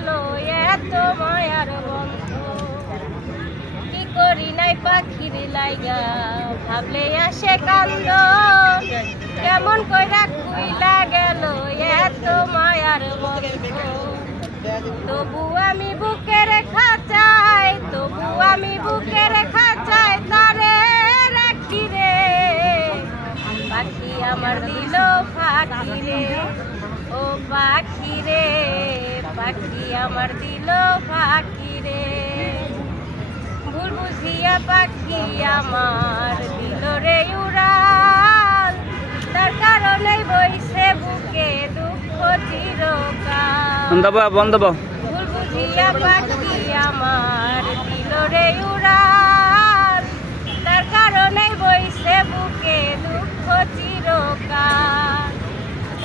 গেল এত মায়ার বন্ধ। কি করি নাই পাখির লাইগা ভাবলে আসে কান্দ, কেমন কইরা খুইলা গেল এত মায়ার বন্ধ। তবু আমি বুকের খাঁচাই, তবু আমি বুকের খাঁচাই তারে রাখি রে। পাখি আমার দিল ফাঁকি রে, ও পাখি রে, পাখি আমার দিল ফাঁকি রে। ভুল বুঝিয়া পাখি আমার দিল রে উড়াল, তার কারণে বইছে বুকে দুঃখ চিরকাল। ভুল বুঝিয়া পাখি আমার দিল রে উড়াল, তার কারণে বইছে বুকে দুঃখ চিরকাল।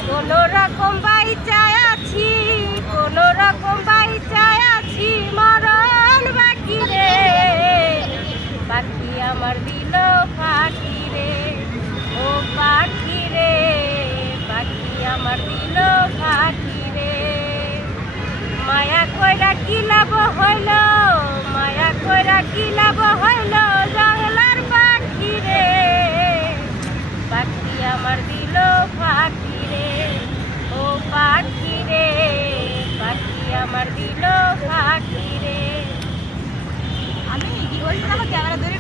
কোন রকম বাইচায় আছি, কোন রকম বাইচায় আছি, মরণ বাকি রে। পাখি আমার দিল ফাঁকি রে, ও পাখি রে, পাখি আমার দিল ফাঁকি রে। মায়া কইরা কি লাভ হইল, মায়া কইরা কি লাভ হইল, জঙ্গলার পাখি রে। পাখি আমার দিল ফাঁকি রে, ও পাখি রে, পাখি আমার দিল ফাঁকি রে। আমি কি বলছিলাম ক্যামেরা ধরে